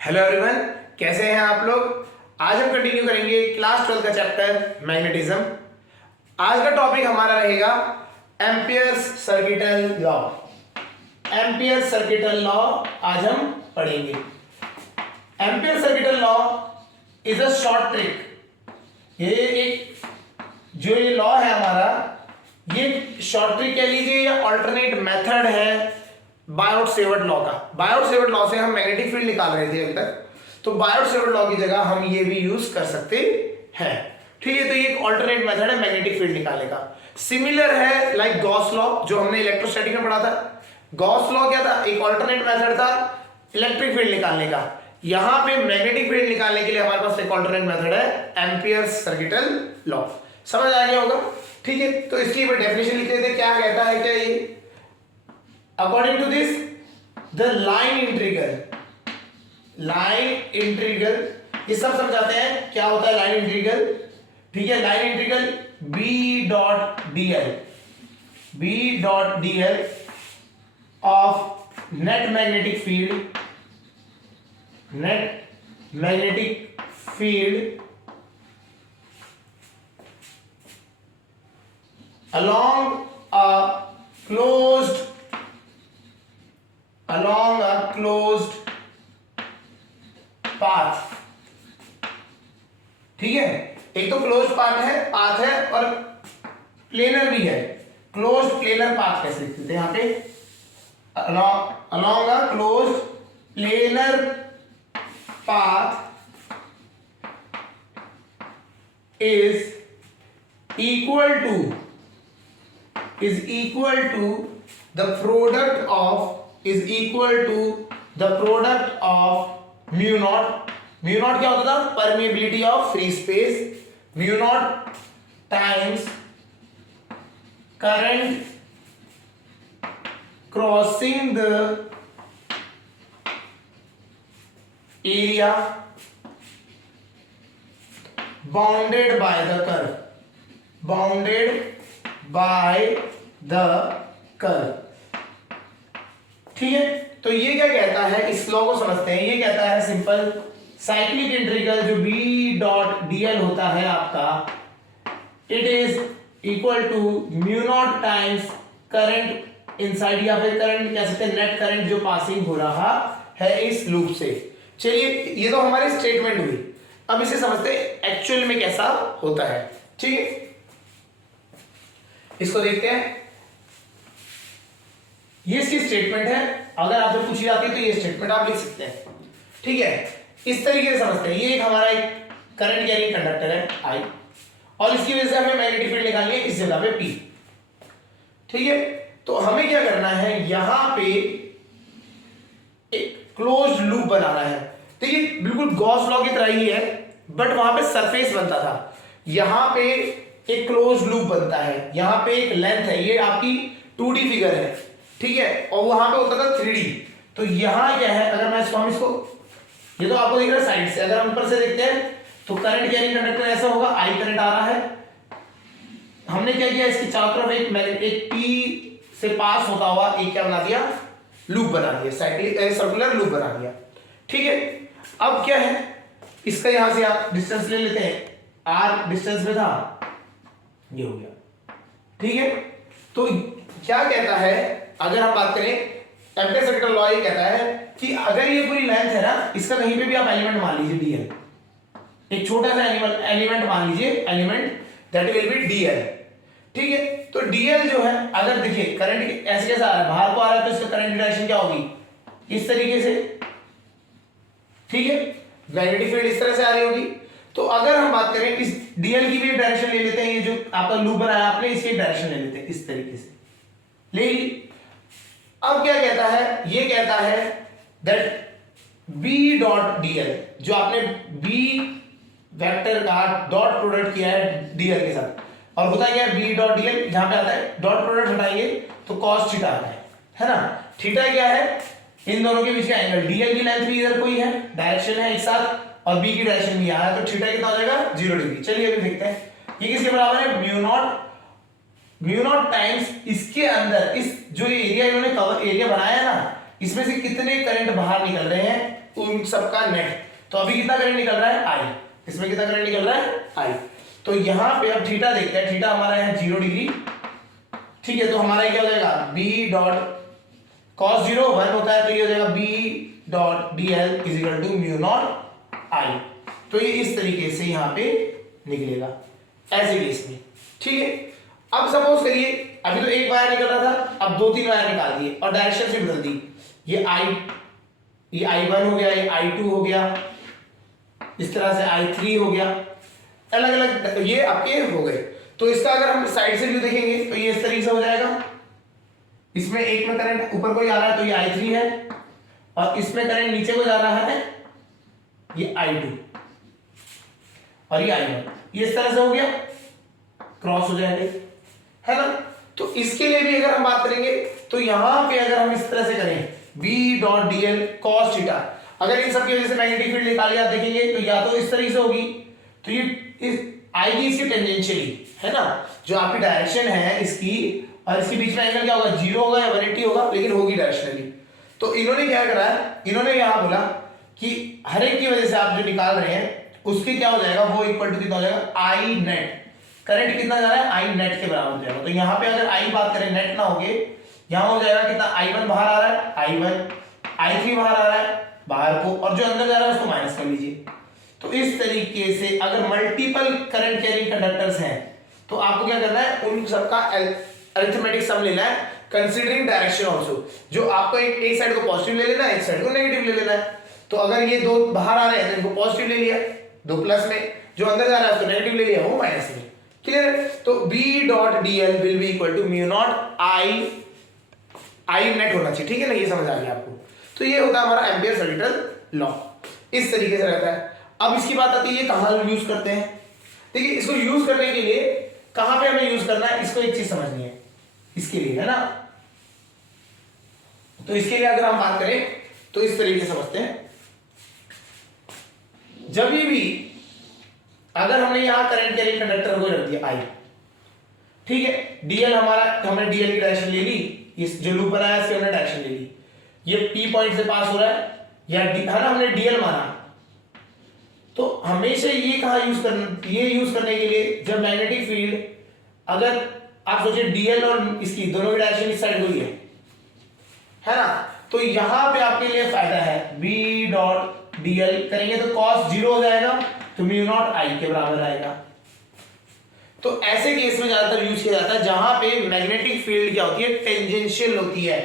Hello everyone, कैसे हैं आप लोग। आज हम कंटिन्यू करेंगे क्लास 12 का चैप्टर मैग्नेटिज्म। आज का टॉपिक हमारा रहेगा amperes circuital law. Amperes circuital law आज हम पढ़ेंगे। Ampere circuital law is a short trick. ये एक जो ये लॉ है हमारा, ये शॉर्ट ट्रिक कह लीजिए या ऑल्टरनेट मेथड है बायोट-सेवर्ट लॉ का। बायोट-सेवर्ट लॉ से हम मैग्नेटिक फील्ड निकाल रहे थे अभी तक, तो बायोट-सेवर्ट लॉ की जगह हम ये भी यूज कर सकते हैं। ठीक है, तो ये एक ऑल्टरनेट मेथड है मैग्नेटिक फील्ड निकालने का। सिमिलर है लाइक गॉस लॉ जो हमने इलेक्ट्रोस्टैटिक में पढ़ा था। गॉस लॉ क्या था? एक ऑल्टरनेट मेथड था इलेक्ट्रिक फील्ड निकालने का। यहां पे मैग्नेटिक फील्ड निकालने के लिए हमारे पास एक ऑल्टरनेट मेथड है एम्पियर्स सर्किटल लॉ। समझ आ गया होगा? ठीक है, तो इसकी डेफिनेशन लिख लेते हैं। क्या कहता है क्या ये? According to this, the line integral, ये सब समझाते हैं क्या होता है लाइन इंटीग्रल। ठीक है, line integral B dot dl of net magnetic field along a closed path। ठीक है, एक तो क्लोज्ड पाथ है और प्लेनर भी है। क्लोज्ड प्लेनर पाथ कैसे लिखते थे यहाँ पे? along a closed planar path is equal to the product of mu naught क्या होता था? Permeability of free space, mu naught times current crossing the area bounded by the curve. ठीक है, तो ये क्या कहता है, इस लॉ को समझते हैं। ये कहता है सिंपल साइक्लिक इंटीग्रल जो B डॉट dl होता है आपका, it is equal to mu not times current inside, या फिर करंट कह सकते हैं नेट करंट जो पासिंग हो रहा है इस लूप से। चलिए, ये तो हमारी स्टेटमेंट हुई। अब इसे समझते हैं एक्चुअल में कैसा होता है। ठीक है, इसको देखते हैं। ये इसकी स्टेटमेंट है। अगर आपसे पूछी जाती है तो ये स्टेटमेंट आप लिख सकते हैं। ठीक है, इस तरीके से समझते हैं। ये एक हमारा एक करंट कैरिंग कंडक्टर है I, और इसकी वजह से हमें मैग्नेटिक फील्ड निकालनी है इस जगह पे P। ठीक है, तो हमें क्या करना है, यहां पे एक क्लोज्ड लूप बनाना है। तो ये बिल्कुल गॉस लॉ की तरह ही है, बट वहां पे सरफेस बनता था। यहां पे एक क्लोज्ड लूप बनता है, यहां पे एक लेंथ है, ये आपकी 2D फिगर है। ठीक है, और वहां पे होता था 3D। तो यहां क्या है, अगर मैं इसको ये तो आपको दिख रहा है साइड से, अगर हम ऊपर से देखते हैं तो करंट कैरिंग कंडक्टर ऐसा होगा, I करंट आ रहा है। हमने क्या किया, इसकी चारों तरफ एक P से पास होता हुआ एक क्या बना दिया, लूप बना दिया, सर्कुलर लूप बना दिया। ठीक है, अब क्या है, इसका यहां से आप डिस्टेंस ले लेते हैं, R डिस्टेंस में था, ये हो गया। ठीक है, तो क्या कहता है, अगर हम बात करें एम्पियर सर्किटल लॉ, ये कहता है कि अगर ये पूरी लेंथ है ना, इसका कहीं पे भी आप एलिमेंट मान लीजिए dl, एक छोटा सा एलिमेंट मान लीजिए, element that will B dl। ठीक है, तो dl जो है, अगर देखिए करंट ऐसे कैसा आ रहा है, बाहर को आ रहा है, तो इसका करंट डायरेक्शन क्या होगी, इस तरीके से। ठीक है, मैग्नेटिक फील्ड इस तरह से आ रही होगी। तो अगर हम बात करें इस dl की भी डायरेक्शन ले लेते हैं, ये जो आपका लूप बनाया आपने, इसकी डायरेक्शन ले लेते हैं, इस तरीके से ले ली। अब क्या कहता है, ये कहता है दैट B डॉट dl, जो आपने B वेक्टर का डॉट प्रोडक्ट किया है dl के साथ, और होता क्या है B डॉट dl, जहां पे आता है डॉट प्रोडक्ट हटाएंगे तो cos थीटा आता है ना। थीटा क्या है, इन दोनों के बीच का एंगल। dl की लेंथ भी इधर कोई है, डायरेक्शन है एक साथ, और B की डायरेक्शन भी यहाँ है, तो थीटा कितना हो जाएगा, 0 डिग्री। चलिए अभी देखते हैं ये किसके बराबर है, म्यू नॉट टाइम्स इसके अंदर, इस जो एरिया इन्होंने कवर एरिया बनाया है ना, इसमें से कितने करंट बाहर निकल रहे हैं उन सबका नेट। तो अभी कितना करंट निकल रहा है आई, इसमें कितना करंट निकल रहा है आई। तो यहां पे अब थीटा देखते हैं, थीटा हमारा है 0 डिग्री, ठीक है। तो हमारा क्या हो जाएगा बी डॉट कॉस 0 1 होता है, तो ये हो जाएगा B dot D L is equal to mu not I. तो ये इस तरीके से यहां पे निकलेगा ऐसे केस में, ठीक है। अब सपोज करिए अभी तो एक वायर निकल रहा था, अब 2-3 वायर निकाल दिए और डायरेक्शन से बदल दी, ये I1 हो गया, ये I2 हो गया, इस तरह से I3 हो गया, अलग अलग ये आपके हो गए। तो इसका अगर हम साइड से व्यू देखेंगे तो ये इस तरीके से हो जाएगा, इसमें एक में करंट ऊपर को जा रहा है तो ये I3 है, और इसमें करंट नीचे को जा रहा है ये I2 और ये I1, ये इस तरह से हो गया, क्रॉस हो जाएगा, है ना। तो इसके लिए भी अगर हम बात करेंगे तो यहां पे अगर हम इस तरह से करें B dot D L cos theta, अगर इन सब की वजह से मैग्नेटिक फील्ड निकाली आप देखेंगे तो या तो इस तरीके से होगी, तो ये आएगी इसकी टेंजेंशियली, है ना, जो आपकी डायरेक्शन है इसकी और इसके बीच में एंगल क्या होगा 0 होगा या 180 होगा, लेकिन होगी डायरेक्शनली। तो इन्होंने क्या करा है, इन्होंने यहां बोला कि हर एक की वजह से आप जो निकाल रहे हैं उसके क्या हो जाएगा, वो इक्वल टू कितना हो जाएगा आई नेट, करंट कितना जा रहा है आई नेट के बराबर हो जाएगा। तो यहाँ पे अगर आई बात करें नेट ना होगे, यहाँ हो जाएगा कितना I1 बाहर आ रहा है I1, I3 बाहर आ रहा है बाहर को, और जो अंदर जा रहा है उसको माइनस कर लीजिए। तो इस तरीके से अगर मल्टीपल करंट कैरिंग कंडक्टर्स हैं तो आपको क्या करना है, उन सबका अरिथमेटिक सम लेना है कंसीडरिंग डायरेक्शन आल्सो। जो आपको एक साइड को पॉजिटिव ले लेना है, एक साइड को नेगेटिव ले लेना है। तो अगर ये दो बाहर आ रहे हैं तो इनको पॉजिटिव ले लिया, दो प्लस में, जो अंदर जा रहा है उसको नेगेटिव ले लिया, वो माइनस में। क्लियर है। तो B dot D L will be equal to mu not I net होना चाहिए, ठीक है ना, ये समझ आ गया आपको। तो ये होता है हमारा एम्पियर सर्किटल लॉ, इस तरीके से रहता है। अब इसकी बात आती है ये कहां यूज करते हैं। देखिए इसको यूज करने के लिए कहां पे हमें यूज करना है, इसको एक चीज समझनी है इसके लिए, है ना। तो इसके लिए अगर हम बात करें तो इस तरीके से समझते हैं, जब भी अगर हमने यहां करंट कैरिंग कंडक्टर को रख दिया आई, ठीक है, डीएल हमारा, हमने डीएल की डायरेक्शन ले ली, इस जो लूप बनाया इसकी हमने डायरेक्शन ले ली, ये पी पॉइंट से पास हो रहा है या है ना, हमने डीएल माना। तो हमेशा ये कहां यूज करना, ये यूज करने के लिए जब मैग्नेटिक फील्ड, अगर आप सोचिए डीएल और इसकी दोनों की डायरेक्शन इस साइड को ही है ना, तो यहां पे आपके लिए फायदा है बी डॉट डीएल करेंगे तो कॉस 0 हो जाएगा, तो म्यू नॉट आई के बराबर आएगा। तो ऐसे केस में ज्यादातर यूज किया जाता है जहां पे मैग्नेटिक फील्ड क्या होती है, टेंजेंशियल होती है,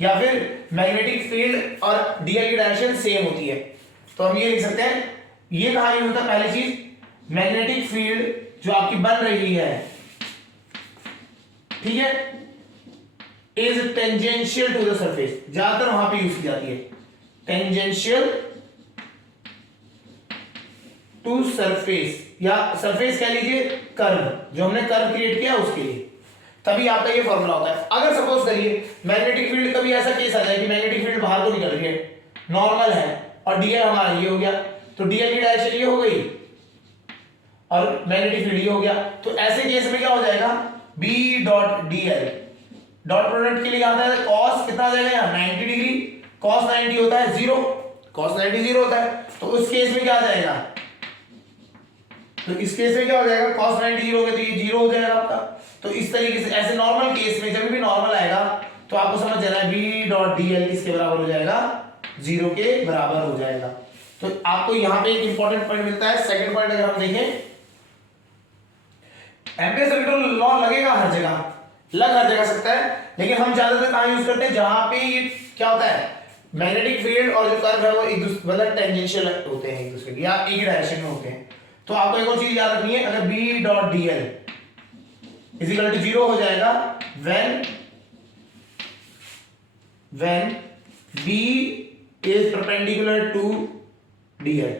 या फिर मैग्नेटिक फील्ड और डीएल की डायरेक्शन सेम होती है। तो हम ये लिख सकते हैं, ये कहां यूज होता है, पहली चीज मैग्नेटिक फील्ड जो आपकी बन रही है, ठीक है, is tangential to the surface, ज्यादातर वहां पे यूज की जाती है, टेंजेंशियल टू सरफेस, या सरफेस कह लीजिए कर्व, जो हमने कर्व क्रिएट किया उसके लिए, तभी आपका ये फॉर्मूला होता है। अगर सपोज करिए मैग्नेटिक फील्ड कभी ऐसा केस आ जाए कि मैग्नेटिक फील्ड बाहर को निकल रही है, नॉर्मल है, और डीएल हमारा ये हो गया, तो डीएल की डायरेक्शन ये हो गई और मैग्नेटिक फील्ड ये हो गया, तो ऐसे केस में क्या हो जाएगा, B dot DL dot product के लिए आता है कॉस कितना आ जाएगा यहाँ 90 डिग्री, कॉस 90 होता है 0, कॉस 90 0 होता है, तो उस केस में क्या आ जाएगा, तो इस केस में क्या हो जाएगा, cos 90 0 होगा तो ये 0 हो जाएगा आपका। तो इस तरीके से ऐसे नॉर्मल केस में जब भी नॉर्मल आएगा तो आपको समझ जाना है बी डॉट डीएल किसके बराबर हो जाएगा, 0 के बराबर हो जाएगा। तो आपको यहां पे एक इंपॉर्टेंट पॉइंट मिलता है। सेकंड पॉइंट अगर हम देखें, एम्पियर सर्किटल लॉ लगेगा हर जगह, लग हर जगह सकता है, लेकिन हम ज्यादातर कहां यूज करते हैं, जहां पे ये क्या होता है, मैग्नेटिक फील्ड और जो कर्व है वो एक दूसरे मतलब टेंजेंशियल होते हैं एक दूसरे के, या एक ही डायरेक्शन में होते हैं। तो आपको एक और चीज याद रखनी है, अगर B dot DL is equal to 0 हो जाएगा when B is perpendicular to DL,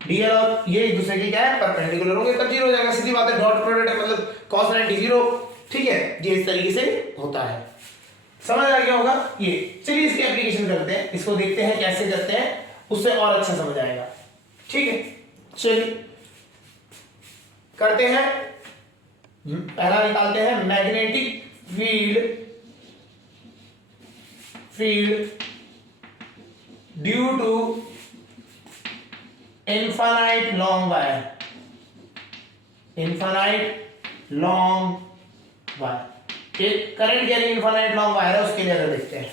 DL और ये एक दूसरे के क्या है, परपेंडिकुलर होंगे, तब 0 हो जाएगा, सीधी बात है, डॉट प्रोडक्ट है मतलब cos 90 0, ठीक है, ये इस तरीके से होता है। समझ आ गया होगा ये। चलिए इसकी एप्लीकेशन करते हैं, इसको देखते हैं कैसे करते हैं, उससे और अच्छा समझ आएगा, ठीक है। चलिए करते हैं, पहला निकालते हैं magnetic field due to infinite long wire, infinite long wire, एक करंट यानी इनफाइनाइट लॉन्ग वायर है, उसके लिए अगर देखते हैं,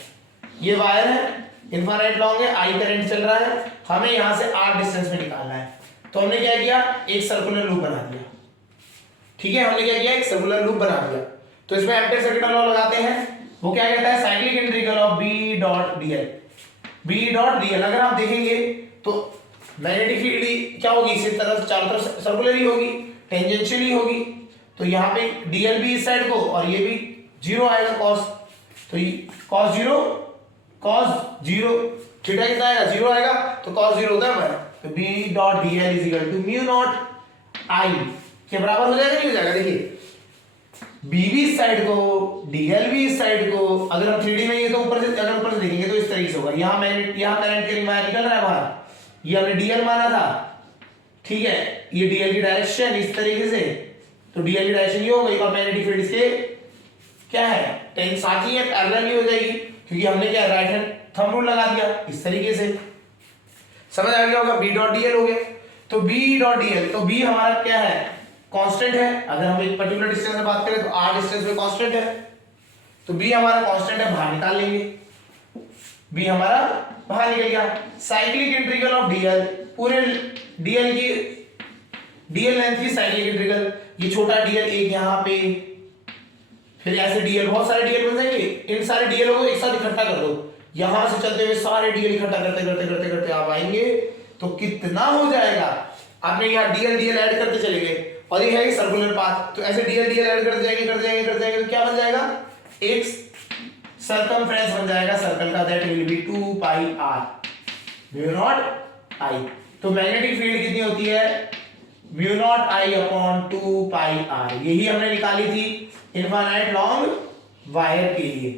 ये वायर है, इनफाइनाइट लॉन्ग है, आई करंट चल रहा है, हमें यहां से आर डिस्टेंस में निकालना है। तो हमने क्या किया, एक सर्कुलर लूप बना दिया। ठीक है, हमने क्या किया, एक सर्कुलर लूप बना दिया। तो इसमें एम्पीयर सर्किट लॉ लगाते हैं, वो क्या कहता है, cyclic integral of B dot DL, B dot DL. अगर आप देखेंगे तो मैग्नेटिक फील्ड क्या होगी, इसी तरफ चारों तरफ सर्कुलर ही होगी, टेंजेंशियल ही होगी। तो यहाँ पे डीएल भी इस साइड को और ये भी जीरो आएगा कॉस, तो कॉस जीरो, थीटा कितना आएगा, जीरो आएगा, तो कॉस जीरो होता है। तो B dot DL is equal to mu not I के बराबर हो जाएगा, नहीं हो जाएगा। देखिए बी भी इस साइड को, डीएल भी इस साइड को, अगर हम 3D में ये तो ऊपर से, अगर ऊपर से देखेंगे तो इस तरीके से होगा। यहाँ मैग्नेट, यहाँ करंट के वायर निकल रहा है बाहर, ये हमने डीएल माना था, ठीक है, ये डीएल की डायरेक्शन इस तरीके से, तो डीएल की डायरेक्शन ये हो गई, और मैग्नेटिक फील्ड इसके क्या है, टेन साथ ही है, पैरेलल हो जाएगी, क्योंकि हमने क्या राइट हैंड थंब रूल लगा दिया इस तरीके से। समझ आ गया होगा, बी डॉट डीएल हो गया। तो बी डॉट डीएल, तो बी हमारा क्या है, कांस्टेंट है। अगर हम एक पर्टिकुलर डिस्टेंस में बात करें तो आर डिस्टेंस में कांस्टेंट है, तो बी हमारा कांस्टेंट है, बाहर निकाल लेंगे, बी हमारा बाहर निकल गया। साइक्लिक इंटीग्रल ऑफ डीएल, पूरे डीएल की, डीएल लेंथ की साइक्लिक इंटीग्रल, ये छोटा डीएल एक यहाँ पे, फिर ऐसे डीएल, बहुत सारे डीएल बन जाएंगे, इन सारे डीएल को एक साथ इकट्ठा कर दो, यहां से चलते हुए सारे डीएल इकट्ठा करते करते करते करते आप आएंगे तो कितना हो जाएगा। आपने यहाँ डीएल डीएल ऐड करते चले गए, और ये है सर्कुलर पाथ, तो ऐसे डीएल डीएल ऐड करते जाएंगे करते जाएंगे करते जाएंगे, तो क्या बन जाएगा, एक सर्कमफ्रेंस बन जाएगा सर्कल का, that will be 2 pi R mu not I. तो मैग्नेटिक फील्ड कितनी होती है, mu not I upon 2 pi R, यही हमने निकाली थी इनफाइनाइट लॉन्ग वायर के लिए।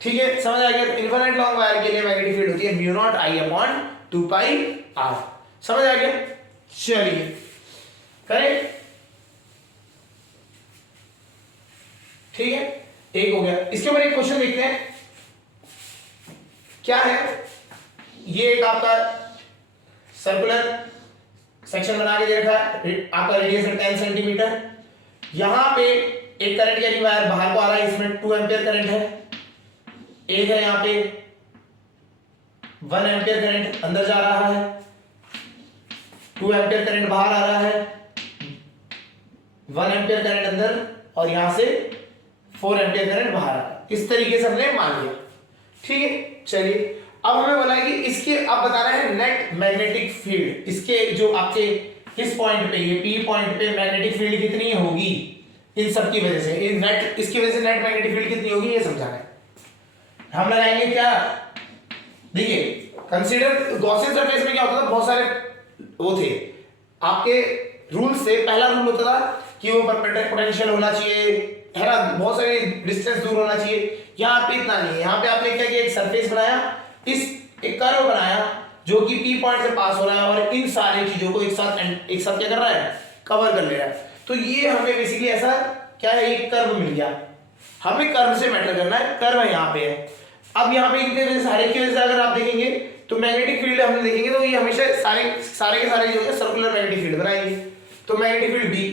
ठीक है, समझ आ गया। इनफाइनाइट लॉन्ग वायर के लिए मैग्नेटिक फील्ड होती है mu not I upon 2 pi R. समझ आ गया, चलिए करें, ठीक है, एक हो गया। इसके ऊपर एक क्वेश्चन देखते हैं, क्या है, ये एक आपका सर्कुलर सेक्शन बना के दे रखा है, आपका रेडियस है 10 सेंटीमीटर, यहां पे एक करंट यानी वायर बाहर को आ रहा है, इसमें 2 एम्पियर करंट है, एक है यहां पे 1 एम्पियर करंट अंदर जा रहा है, 2 एम्पियर करंट बाहर आ रहा है, 1 एम्पियर करंट अंदर, और यहां से 4 एम्पियर करंट बाहर आ रहा है। इस तरीके से हमने मान लिया, ठीक है। चलिए अब हमें बोला है कि इसके अब बताना है नेट मैग्नेटिक फील्ड, इसके जो आपके इस पॉइंट पे, ये पी पॉइंट पे मैग्नेटिक फील्ड कितनी होगी इन सब की वजह से, इन नेट, इसकी वजह से नेट मैग्नेटिक फील्ड कितनी होगी ये समझाना है। हम लगाएंगे क्या, देखिए कंसीडर गॉसियन सरफेस में क्या होता था, बहुत सारे वो थे आपके रूल से, पहला रूल होता था कि वो परपेंडिकुलर पोटेंशियल होना चाहिए, है ना, बहुत सारे डिस्टेंस दूर होना चाहिए। यहाँ पे इतना नहीं है, यहाँ पे आपने क्या किया, एक सरफेस बनाया, इस एक कर्व बनाया जो कि पी पॉइंट से पास हो रहा है, और इन सारी चीजों को एक साथ क्या कर रहा है, कवर कर ले रहा है। तो ये हमें बेसिकली ऐसा क्या है, एक कर्व मिल गया, हमें कर्व से मैटर करना है, कर्व यहाँ पे है। अब यहाँ पे इनके वजह से, हर एक की वजह से अगर आप देखेंगे तो मैग्नेटिक फील्ड हमने देखेंगे तो ये हमेशा सारे के सारे जो है सर्कुलर मैग्नेटिक फील्ड बनाएंगे। तो मैग्नेटिक फील्ड बी,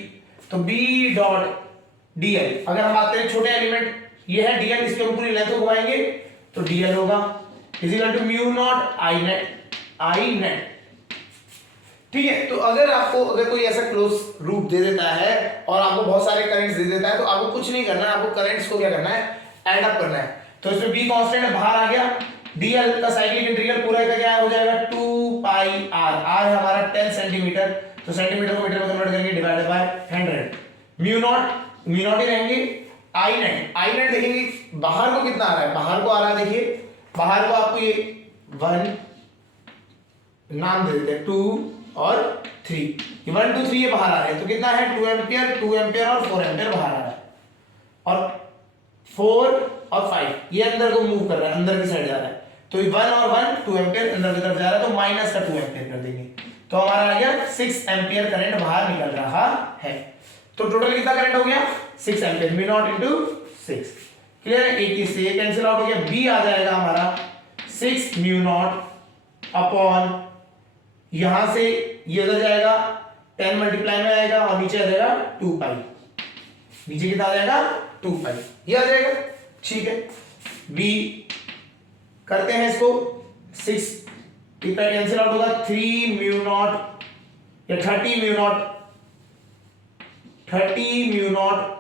तो बी डॉट डीएल, अगर हम बात करें छोटे एलिमेंट, ये है डीएल, इसके हम पूरी लेंथ को घुमाएंगे तो डीएल होगा is equal to mu not I net. ठीक है, तो अगर कोई ऐसा क्लोज रूप दे देता है और आपको बहुत सारे करंट्स दे देता है, तो आपको कुछ नहीं करना है, आपको करंट्स को क्या करना है, ऐड अप करना है। तो इसमें बी कांस्टेंट है, बाहर आ गया, डीएल का साइक्लिक इंटीग्रल पूरा का क्या हो जाएगा, 2 पाई आर, आर है हमारा 10 सेंटीमीटर, तो सेंटीमीटर को मीटर में कन्वर्ट करेंगे, डिवाइडेड बाय 100, म्यू नॉट ही रहेंगे, आई नेट देखेंगे बाहर को कितना आ रहा है, बाहर को आ रहा है, देखिए बाहर को आपको ये 1 नाम दे देते हैं, 2 और 3, ये 1 2 3 ये बाहर आ रहे हैं, तो कितना है 2 एम्पियर और 4 एम्पियर बाहर आ रहा है, और 4 और 5 ये अंदर को मूव कर रहा है, अंदर की साइड जा रहा है, तो 1 और 1 2 एम्पियर अंदर की तरफ जा रहा है, तो माइनस का 2 एम्पियर कर देंगे, तो हमारा आ गया 6 एम्पियर करंट बाहर निकल रहा है। तो टोटल कितना करंट हो गया, 6 ampere, mu naught into 6, clear है, एक से कैंसिल आउट हो गया, बी आ जाएगा हमारा 6 म्यू नॉट अपॉन यहां से ये उधर जाएगा 10 मल्टीप्लाई में आएगा और नीचे आ जाएगा 2 पाई, नीचे कितना आ जाएगा 2 पाई, ये आ जाएगा। ठीक है, बी करते हैं इसको 6 कैंसिल आउट होगा 3 म्यू नॉट या 30 म्यू नॉट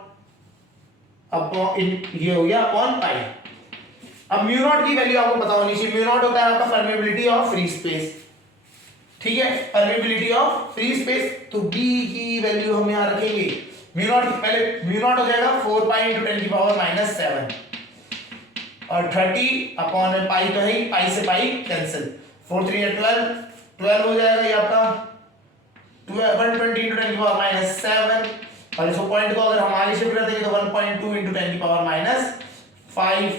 अपॉन ये हो गया अपॉन पाई। अब म्यू नॉट की वैल्यू आपको पता होनी चाहिए, म्यू नॉट होता है आपका परमेबिलिटी ऑफ फ्री स्पेस। ठीक है, परमेबिलिटी ऑफ फ्री स्पेस, तो बी की वैल्यू हम यहां रखेंगे म्यू नॉट, पहले म्यू नॉट हो जाएगा 4 पाई इंटू 10 की पावर -7 और 30 अपॉन पाई तो है ही, पाई से पाई कैंसिल, 4 3 12 हो जाएगा ये आपका 120 इंटू 10 की पावर -7 और इसको पॉइंट को अगर हम आगे शिफ्ट कर देंगे तो 1.2 इंटू 10 की पावर -5,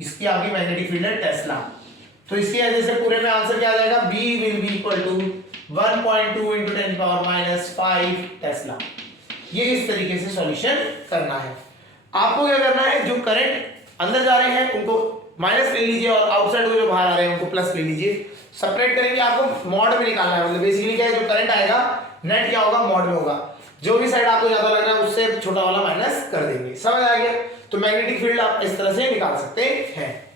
इसकी आपकी मैग्नेटिक फील्ड है टेस्ला। तो इसकी वजह से पूरे में आंसर क्या आ जाएगा, B will be equal to 1.2 into 10 की पावर -5 टेस्ला। ये इस तरीके से सॉल्यूशन करना है। आपको क्या करना है, जो करंट अंदर जा रहे हैं उनको माइनस ले लीजिए और आउटसाइड को जो बाहर आ रहे हैं उनको प्लस ले लीजिए। सेपरेट करेंगे, आपको मॉड में निकालना है, मतलब बेसिकली क्या है, जो करंट आएगा नेट क्या होगा, मॉड में होगा, जो भी साइड आपको ज्यादा लग रहा है उससे छोटा वाला माइनस कर देंगे। समझ आ गया? तो मैग्नेटिक फील्ड आप इस तरह से निकाल सकते हैं।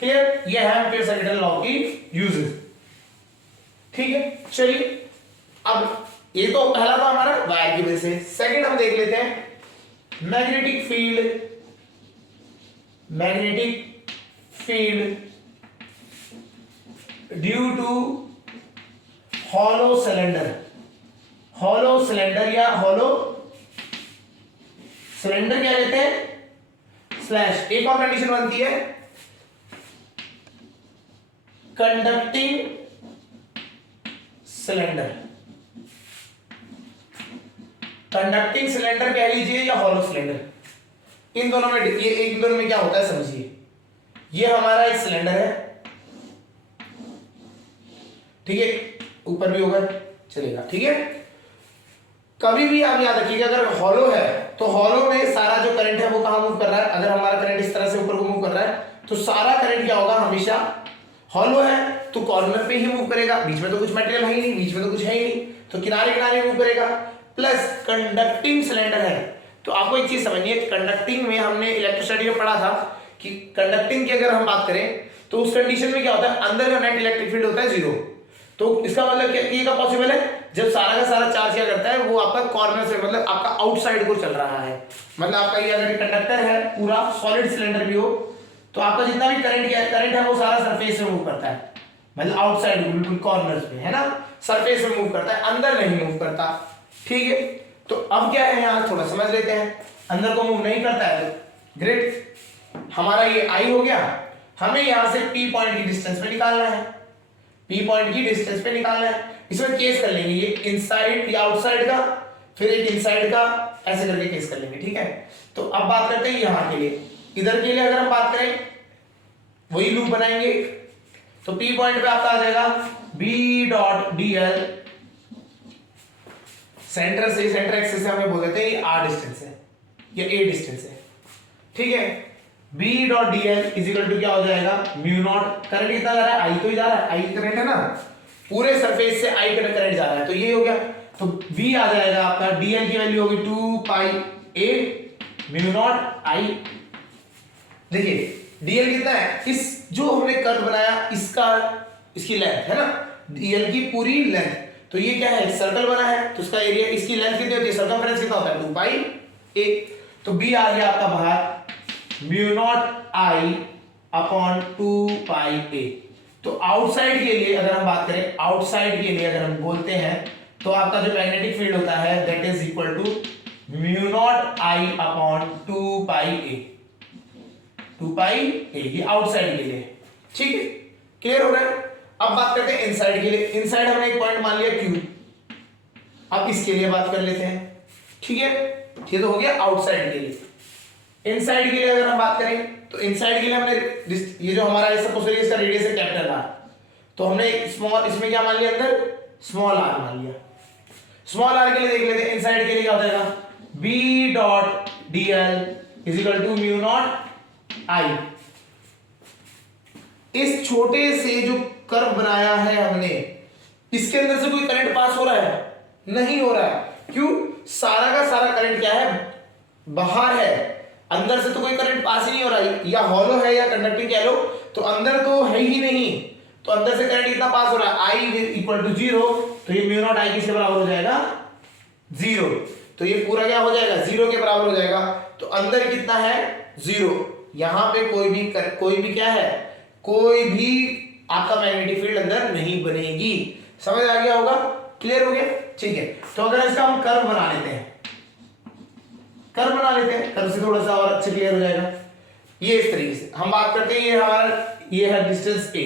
क्लियर? ये है एम्पीयर सेकेंड लॉ की यूजेस। ठीक है, चलिए अब ये तो पहला था हमारा वायर की वजह से। सेकंड हम देख लेते हैं magnetic field due to hollow cylinder या हॉलो सिलेंडर क्या लेते हैं स्लैश। एक और कंडीशन बनती है कंडक्टिंग सिलेंडर कह लीजिए या हॉलो सिलेंडर। इन दोनों में क्या होता है समझिए। ये हमारा एक सिलेंडर है, ठीक है, ऊपर भी होगा चलेगा, ठीक है। कभी भी आप याद रखिएगा अगर हॉलो है तो हॉलो में सारा जो करंट है वो कहां मूव कर रहा है। अगर हमारा करंट इस तरह से ऊपर को मूव कर रहा है तो सारा करंट क्या होगा, हमेशा हॉलो है तो कॉर्नर पे ही मूव करेगा, बीच में तो कुछ मटेरियल है ही नहीं, बीच में तो कुछ है ही नहीं, तो किनारे किनारे मूव करेगा। प्लस कंडक्टिंग सिलेंडर है, तो आपको एक चीज समझिए, कंडक्टिंग में हमने इलेक्ट्रोस्टैटिक में पढ़ा था कि कंडक्टिंग की अगर हम बात करें तो उस कंडीशन में क्या होता है, अंदर का नेट इलेक्ट्रिक फील्ड होता है 0। तो इसका मतलब क्या ये का पॉसिबल है, जब सारा का सारा चार्ज क्या करता है वो आपका कॉर्नर से मतलब आपका आउटसाइड को चल रहा है। मतलब आपका ये अगर कंडक्टर है पूरा सॉलिड सिलेंडर भी हो तो आपका जितना भी करंट है वो सारा सरफेस में मूव करता है, मतलब आउटसाइड बिल्कुल कॉर्नर्स पे है ना, सरफेस में मूव करता है, अंदर नहीं मूव करता। ठीक है, तो अब क्या है यहाँ थोड़ा समझ लेते हैं। अंदर को मूव नहीं करता है तो ग्रेट, हमारा ये आई हो गया। हमें यहाँ से P पॉइंट की डिस्टेंस पे निकालना है, P पॉइंट की डिस्टेंस पे निकालना है। इसमें केस कर लेंगे, ये इनसाइड या आउटसाइड का, फिर एक इनसाइड का, ऐसे करके केस कर लेंगे। ठीक है, तो अब बात करते हैं यहाँ के लिए। इधर के लिए अगर हम बात करें वही लूप बनाएंगे, तो P पॉइंट पे आपका आ जाएगा B.dl, सेंटर एक्सिस से हमें बोल देते हैं ये R डिस्टेंस है या A डिस्टेंस है। ठीक है, B.dl इज इक्वल टू क्या हो जाएगा, म्यू नॉट, करंट कितना जा रहा है, I तो ही जा रहा है, I करंट है ना, पूरे सरफेस से I करंट जा रहा है, तो ये हो गया। तो B आ जाएगा आपका, dl की वैल्यू होगी 2 pi a mu not I। देखिए dl कितना है, इस जो हमने कर्व बनाया इसकी लेंथ है ना, dl की पूरी लेंथ, तो ये क्या है, सर्कल बना है तो उसका एरिया, इसकी लेंथ कितनी होती है, सर्कमफ्रेंस कितना होता है 2 पाई a। तो B आ गया आपका बाहर mu not I upon 2 pi a। तो आउटसाइड के लिए अगर हम बात करें, आउटसाइड के लिए अगर हम बोलते हैं तो आपका जो मैग्नेटिक फील्ड होता है that is equal to mu not I upon 2 pi a, 2 pi a, ये आउटसाइड के लिए। ठीक है, क्लियर हो रहा है। अब बात करते हैं इनसाइड के लिए। इनसाइड हमने एक पॉइंट मान लिया Q, अब इसके लिए बात कर लेते हैं। ठीक है, ये तो हो गया आउटसाइड के लिए। इनसाइड के लिए अगर हम बात करें तो इनसाइड के लिए हमने ये जो हमारा सपोज इसका रेडियस है कैपिटल R, तो हमने स्मॉल, इसमें क्या मान लिया, अंदर स्मॉल r मान लिया। स्मॉल r के लिए देख लेते हैं, इनसाइड के लिए क्या हो जाएगा, B.dl is equal to mu not I। इस छोटे से जो कर्व बनाया है हमने, इसके अंदर से कोई करंट पास हो रहा है? नहीं हो रहा है। क्यों? सारा का सारा करंट क्या है? बाहर है, अंदर से तो कोई करंट पास ही नहीं हो रहा है। या हॉलो है या कंडक्टिंग कह लो, तो अंदर तो है ही नहीं, तो अंदर से करंट कितना पास हो रहा है? I इक्वल टू 0, तो ये म्यू नॉट आई किसके बराबर हो जाएगा? 0। तो ये पूरा क्या हो जाएगा? 0 के बराबर हो जाएगा। तो अंदर कितना है? 0। यहां पे कोई भी क्या है? कोई भी आपका मैग्नेटिक फील्ड अंदर नहीं बनेगी। समझ आ गया होगा? क्लियर हो गया? ठीक है। तो अगर इसका हम कर्व बना लेते हैं, कर्व से थोड़ा सा और अच्छे क्लियर हो जाएगा। ये इस तरीके से हम बात करते हैं, ये है डिस्टेंस a,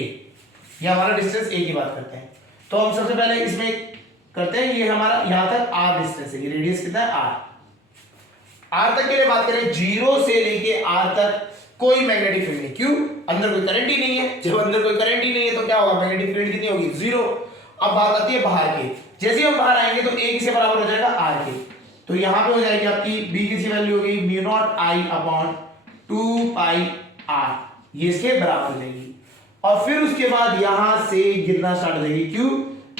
ये हमारा डिस्टेंस a की बात करते हैं। तो हम सबसे पहले इसमें करते हैं, ये हमारा यहां तक r डिस्टेंस है, ये रेडियस कितना है? r तक के लिए बात करें, 0 से लेके r तक कोई मैग्नेटिक फील्ड नहीं। क्यों? अंदर कोई करंट ही नहीं है। जब अंदर कोई करंट ही नहीं है तो क्या होगा? मैग्नेटिक फील्ड कितनी होगी? 0। अब बात आती है बाहर की। जैसे ही हम बाहर आएंगे तो a किसके बराबर हो जाएगा? r के। तो यहां पे हो जाएगी आपकी b किसकी वैल्यू होगी? Mu naught I upon 2 pi r, ये इसके बराबर हो जाएगी। और फिर उसके बाद यहां से गिरना स्टार्ट हो जाएगी। क्यों?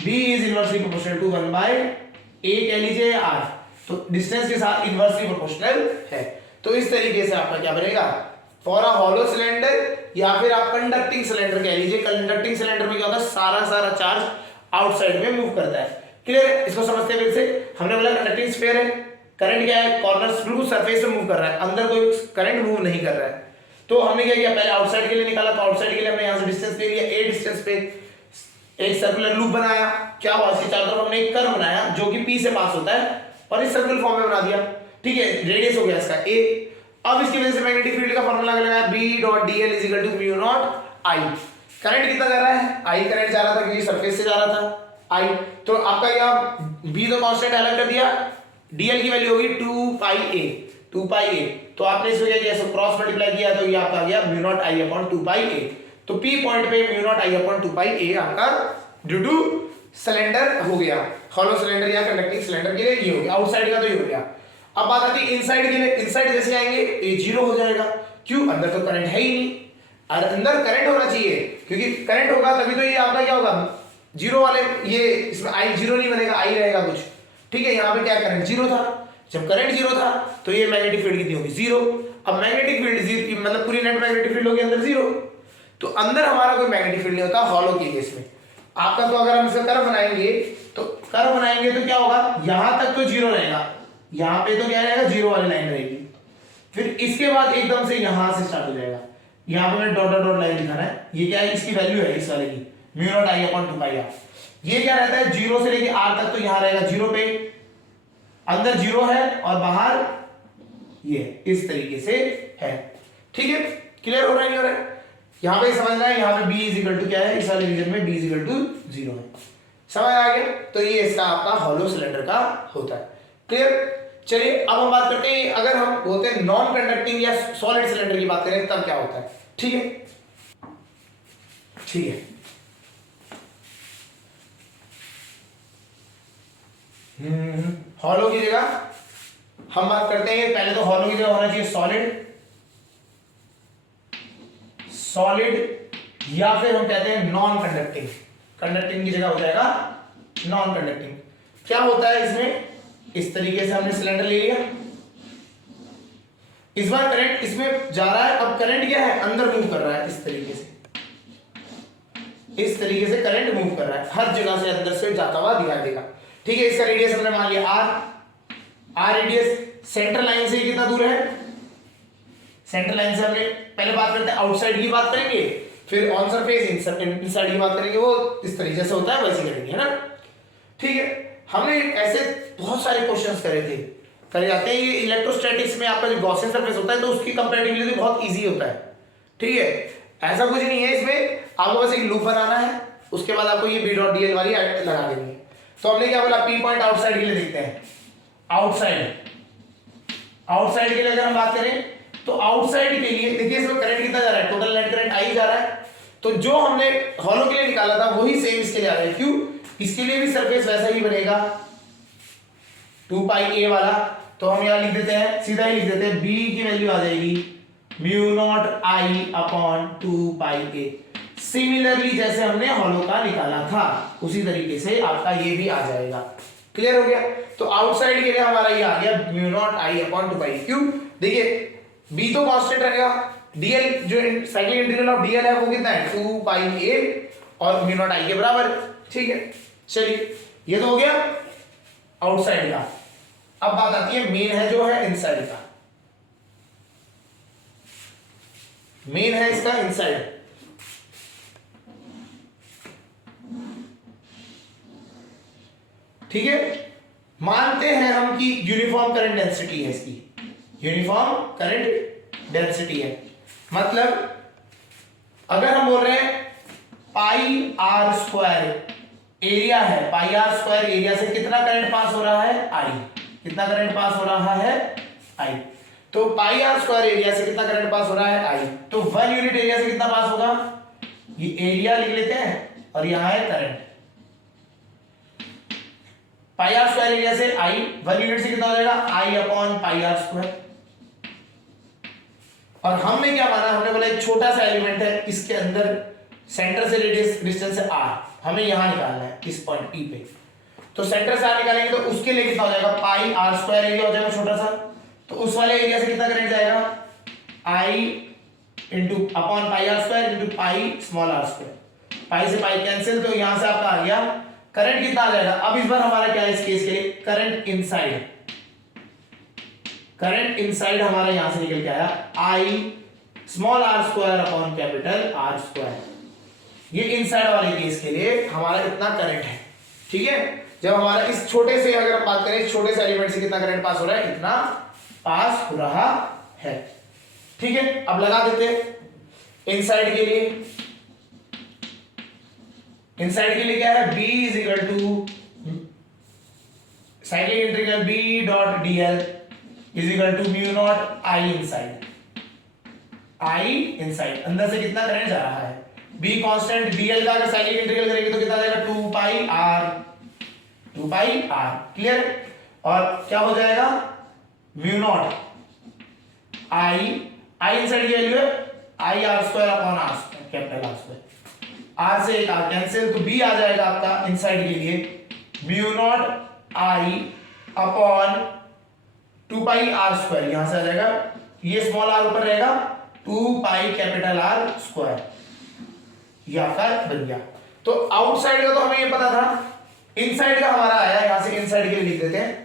b is inversely proportional to 1 by a कह लीजिए r, तो डिस्टेंस के साथ इनवर्सली प्रोपोर्शनल है। तो इस तरीके से आपका क्या बनेगा? फॉर अ हॉलो सिलेंडर या फिर आप कंडक्टिंग सिलेंडर कह लीजिए। कंडक्टिंग सिलेंडर में क्या होता है? सारा चार्ज आउटसाइड में मूव करता है। क्लियर है? इसको समझते हैं फिर से। हमने बोला कंडक्टिंग स्फीयर है, करंट क्या है? कॉर्नर्स बिल्कुल सरफेस पे मूव कर रहा है, अंदर कोई करंट मूव नहीं कर रहा है। तो हमने क्या किया? पहले आउटसाइड के लिए निकाला, तो आउटसाइड के लिए हमने यहां से डिस्टेंस ले लिया, a डिस्टेंस पे एक सर्कुलर लूप बनाया। क्या हुआ? इसके चारों तरफ हमने एक कर्व बनाया जो कि p से पास होता है और इस सर्कुलर फॉर्म में बना दिया। ठीक है, रेडियस हो गया इसका a। अब इसकी वजह से मैग्नेटिक फील्ड का फार्मूला लगाया, B.dl is equal to mu not I। Current कितना जा रहा है? I करंट जा रहा था क्योंकि सरफेस से जा रहा था I। तो आपका यहां B तो कांस्टेंट अलग कर दिया, dl की वैल्यू होगी 2 पाई a। तो आपने इसको क्या किया? क्रॉस मल्टीप्लाई किया तो ये आपका आ गया mu not I upon 2 pi a। तो P पॉइंट पे mu not I upon 2 pi a आपका ड्यू टू सिलेंडर हो गया। हॉलो सिलेंडर या कंडक्टिंग सिलेंडर के लिए ये हो गया, आउटसाइड का तो ये हो गया। अब बात आती है इनसाइड के लिए। इनसाइड जैसे आएंगे तो ये 0 हो जाएगा। क्यों? अंदर तो करंट है ही नहीं, और अंदर करंट होना चाहिए, क्योंकि करंट होगा तभी तो ये आपका क्या होगा? 0 वाले, ये इसमें I 0 नहीं बनेगा, I रहेगा कुछ। ठीक है, यहाँ पे क्या करंट 0 था। जब करंट 0 था तो ये मैग्नेटिक फील्ड कितनी होगी? 0। अब मैग्नेटिक फील्ड 0 मतलब पूरी नेट मैग्नेटिक फील्ड होगी अंदर 0। तो अंदर हमारा कोई मैग्नेटिक फील्ड नहीं होता हॉलो के केस में। आपका तो अगर हम इसका कर्व बनाएंगे तो क्या होगा? यहां तक तो 0 रहेगा, यहां पे तो क्या रहेगा? 0 वाली लाइन रहेगी। फिर इसके बाद एकदम से यहां से स्टार्ट हो जाएगा। यहां पे मैं डॉट डॉट डॉट लाइन दिखा रहा है, ये क्या है? इसकी वैल्यू है इस वाले की, mu not I upon 2 pi r। ये क्या रहता है? 0 से लेके r तक, तो यहां रहेगा 0 पे, अंदर 0 है और बाहर ये इस तरीके से है। ठीक है, क्लियर हो रहा है? नहीं हो रहा है? यहां पे समझना है, यहां पे b इज इक्वल टू क्या है? इस वाले रीजन में b इज इक्वल टू 0 है। समझ आ गया? तो ये इसका आपका हॉलो सिलेंडर का होता है। क्लियर? चलिए अब हम बात करते हैं, अगर हम बोलते हैं नॉन कंडक्टिंग या सॉलिड सिलेंडर की बात करें तब क्या होता है। ठीक है, ठीक है। हॉलो की जगह हम बात करते हैं, पहले तो हॉलो की जगह होना चाहिए सॉलिड या फिर हम कहते हैं नॉन कंडक्टिंग। कंडक्टिंग की जगह हो जाएगा नॉन कंडक्टिंग। क्या होता है इसमें? इस तरीके से हमने सिलेंडर ले लिया, इस बार करंट इसमें जा रहा है। अब करंट क्या है? अंदर मूव कर रहा है, इस तरीके से करंट मूव कर रहा है, हर जगह से अंदर से जाता हुआ दिखाई देगा। ठीक है, इसका रेडियस हमने मान लिया r रेडियस। सेंटर लाइन से कितना दूर है? सेंटर लाइन से हमने पहले बात करते हैं आउटसाइड की बात करेंगे, फिर ऑन सरफेस इनसाइड की बात करेंगे। वो इस तरीके से होता है, वैसे करेंगे, है ना? ठीक है, हमने ऐसे बहुत सारे क्वेश्चंस करे जाते हैं। ये इलेक्ट्रोस्टैटिक्स में आपका जो गॉसियन सरफेस होता है तो उसकी कंपैरेटिबिलिटी बहुत इजी होता है। ठीक है, ऐसा कुछ नहीं है इसमें, आपको बस एक लूप बनाना है, उसके बाद आपको ये B.dl वाली लगा देनी है। तो हमने क्या बोला? P पॉइंट आउटसाइड के लिए देखते हैं। आउटसाइड के लिए अगर हम बात करें तो आउटसाइड के लिए देखिए इसमें करंट कितना जा रहा है? टोटल नेट करंट I जा रहा है। तो जो हमने हॉलो के लिए निकाला था वही सेम इसके लिए आ रहा है। क्यों? इसके लिए भी सरफेस वैसा ही बनेगा 2 पाई a वाला। तो हम यहां लिख देते हैं, सीधा ही लिख देते हैं, b की वैल्यू आ जाएगी mu not I upon 2 pi a। Similarly जैसे हमने हॉलो का निकाला था उसी तरीके से आपका ये भी आ जाएगा। क्लियर हो गया? तो आउटसाइड के लिए हमारा ये आ गया mu naught I upon 2 pi Q. देखिए बी तो कांस्टेंट रहेगा, डीएल जो साइक्लिक इंटीग्रल ऑफ डीएल है वो कितना है 2 पाई ए और म्यू नॉट आई के बराबर। ठीक है, चलिए ये तो हो गया आउटसाइड का। अब बात आती है मेन है जो है इनसाइड का। मेन है इसका इनसाइड। ठीक है, मानते हैं हम कि यूनिफॉर्म करंट डेंसिटी है इसकी, यूनिफॉर्म करंट डेंसिटी है। मतलब अगर हम बोल रहे हैं पाई आर स्क्वायर एरिया है, पाई आर स्क्वायर एरिया से कितना करंट पास हो रहा है आई, कितना करंट पास हो रहा है आई। तो पाई आर स्क्वायर एरिया से कितना करंट पास हो रहा है आई, तो 1 यूनिट एरिया से कितना पास होगा, ये एरिया लिख लेते हैं और यहां है current. Pi R square area से आई 1 यूनिट से कितना हो जाएगा I upon pi R square. और हमने क्या माना, हमने बोला एक छोटा सा एलिमेंट है, इसके अंदर सेंटर से रेडियस डिस्टेंस है आर, हमें यहां निकालना है इस पॉइंट पी पे। तो सेंटर से आर निकालेंगे तो उसके लिए कितना हो जाएगा पाई आर स्क्वायर एरिया हो जाएगा छोटा सा, तो उस वाले एरिया से कितना करंट जाएगा I into upon pi R square into pi small R square. Pi से पाई कैंसिल, तो यहां से आपका आ गया करंट कितना आ जाएगा। अब इस बार हमारा क्या है इस केस के लिए करंट इनसाइड, करंट इनसाइड हमारा यहां से निकल के आया I small R square upon capital R square. ये इनसाइड वाले केस के लिए हमारा इतना करंट है। ठीक है, जब हमारा इस छोटे से अगर हम बात करें इस छोटे से एलिमेंट से कितना करंट पास हो रहा है, इतना पास हो रहा है। ठीक है, अब लगा देते हैं इनसाइड के लिए। इनसाइड के लिए क्या है b is equal to cyclic integral b dot dl is equal to mu not I inside. I inside अंदर से कितना करंट जा रहा है, b कांस्टेंट dl का अगर साइक्लिक इंटीग्रल करेंगे तो कितना आ जाएगा 2 pi r, 2 pi r। Clear? और क्या हो जाएगा mu not I, I inside की वैल्यू है I R square upon R square capital R square. R से एक आर कैंसिल, तो बी आ जाएगा आपका इनसाइड के लिए mu not I upon 2 pi R square, यहां से आ जाएगा ये स्मॉल आर ऊपर रहेगा 2 पाई कैपिटल आर स्क्वायर, ये आपका बन गया। तो आउटसाइड का तो हमें ये पता था, इनसाइड का हमारा आया, यहां से इनसाइड के लिए लिख देते हैं।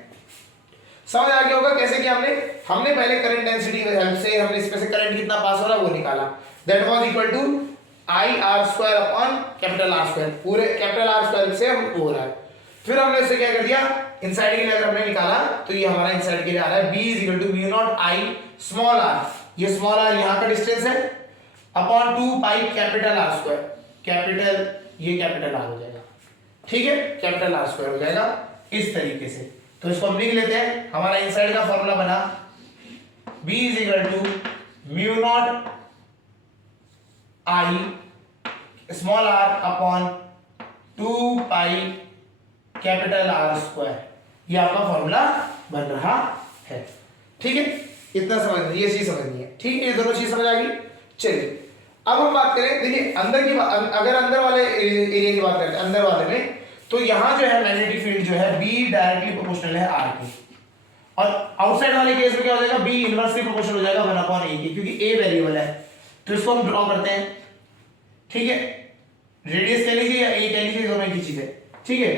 समझ आ गया होगा कैसे किया हमने पहले करंट डेंसिटी की हेल्प से हमने इसमें से करंट कितना पास हो रहा है वो निकाला, that was equal to I R square upon capital R square, पूरे कैपिटल आर स्क्वायर से हम हो रहा है। फिर हमने इससे क्या कर दिया इनसाइड के लिए अगर हमने निकाला तो ये हमारा इनसाइड के लिए आ रहा है b is equal to mu not I small R, ये स्मॉल आर यहां का डिस्टेंस है upon 2 pi capital R square, capital ये कैपिटल आर हो जाएगा। ठीक है, कैपिटल आर स्क्वायर हो जाएगा इस तरीके से। तो इसको हम लिख लेते हैं, हमारा इनसाइड का फॉर्मूला बना b is equal to mu not I small R upon 2 pi capital R square, ये आपका फॉर्मूला बन रहा है। ठीक है, इतना समझ ये चीज समझनी है। ठीक है, ये दोनों चीज समझ आ गई। चलिए अब हम बात करें, देखिए अंदर की अगर अंदर वाले एरिया की बात करते हैं, अंदर वाले में तो यहां जो है मैग्नेटिक फील्ड जो है b डायरेक्टली प्रोपोर्शनल है r के, और आउटसाइड वाले केस में क्या हो जाएगा b इनवर्सली प्रोपोर्शनल हो जाएगा 1/a के, क्योंकि a वेरिएबल है। तो इसको हम ड्रॉ करते हैं। ठीक है, रेडियस कह लीजिए या a कह लीजिए, दोनों एक ही चीज है। ठीक है,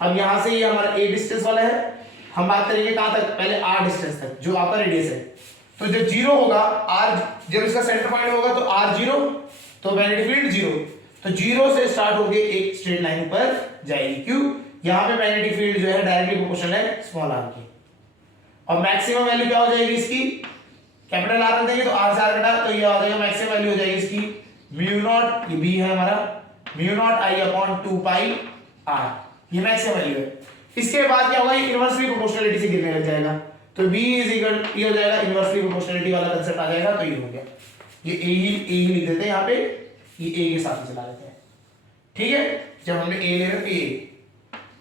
अब यहां से ये हमारा a डिस्टेंस वाला है, हम बात करेंगे कहां तक, पहले r डिस्टेंस तक जो आपका रेडियस है। तो जब 0 होगा r, जब इसका सेंटर पॉइंट होगा तो r 0, तो मैग्नेटिक फील्ड 0, तो 0 से स्टार्ट होके एक स्ट्रेट लाइन पर जाएगी। क्यों? यहां पे मैग्नेटिक फील्ड जो है डायरेक्टली प्रोपोर्शनल है स्मॉल r की, और मैक्सिमम वैल्यू क्या हो जाएगी इसकी, कैपिटल R देंगे तो r से r घटा, तो ये आ जाएगा मैक्सिमम वैल्यू हो जाएगी इसकी म्यू नॉट, ये b है हमारा mu not i upon 2 pi r, ये मैक्सिमम वैल्यू है। इसके बाद क्या होगा, ये इनवर्सली प्रोपोर्शनलिटी से गिरने लग जाएगा, तो b इज इक्वल ये हो जाएगा इनवर्सली प्रोपोर्शनलिटी वाला कांसेप्ट आ जाएगा, तो ये हो गया। ये a ही लिख देते हैं यहाँ पे, ये a के साथ चला लेते हैं। ठीक है, जब हमने a ले रखा a,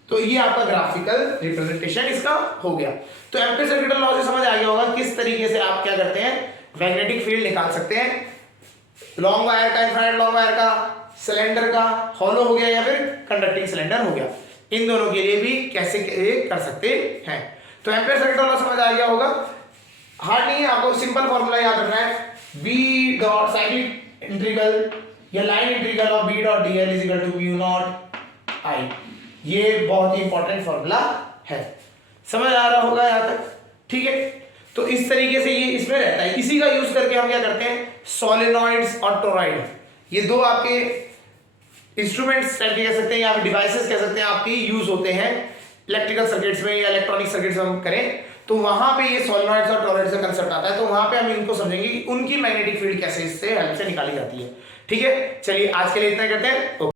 तो ये आपका ग्राफिकल रिप्रेजेंटेशन इसका हो गया। तो एम्पीयर सर्किट लॉ से समझ आ गया होगा किस तरीके से आप क्या करते हैं मैग्नेटिक फील्ड निकाल सकते हैं, लॉन्ग वायर का, इनफाइनाइट लॉन्ग वायर का, सिलेंडर का हॉलो हो गया या फिर कंडक्टिंग सिलेंडर हो गया, इन दोनों के लिए भी कैसे कर सकते हैं। तो एम्पियर सर्किट वाला समझ आ गया होगा, हार्ड नहीं है, आपको सिंपल फॉर्मूला याद रखना है, बी डॉट साइक्लिक इंटीग्रल या line integral of B dot D L is equal to mu not I. ये बहुत ही इंपॉर्टेंट फॉर्मूला है, समझ आ रहा होगा यहां तक, ठीक है। तो इस तरीके से ये इसमें रहता है, इसी का यूज करके हम क्या करते हैं, सोलेनॉइड्स और टोरॉइड, ये दो आपके इंस्ट्रूमेंट्स टाइप के कह सकते हैं या फिर डिवाइसेस कह सकते हैं, आपकी यूज होते हैं इलेक्ट्रिकल सर्किट्स में या इलेक्ट्रॉनिक सर्किट्स में हम करें तो वहां पे ये सोलेनॉइड्स और टोरॉइड्स का कंसेप्ट आता है, तो वहां पे हम इनको समझेंगे कि उनकी मैग्नेटिक फील्ड कैसे इससे हेल्प से निकाली जाती है, ठीक है। चलिए आज के लिए इतना करते हैं।